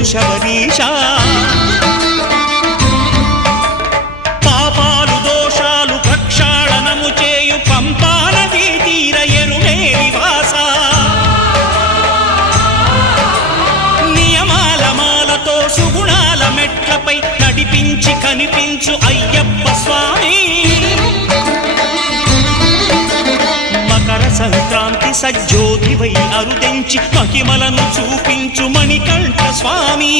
బ్రోచు శబరీష పాపాలు దోషాలు ప్రక్షాళనము చేయు పంపా నదీ తీర ఎరుమే నివాస నియమాల మాలతో సుగుణాల మెట్లపై నడిపించి కనిపించు అయ్యప్ప స్వామి మకర సంక్రాంతి సజ్జోతివై అరుదెంచి మహిమలను చూపించు మణికంఠ స్వామి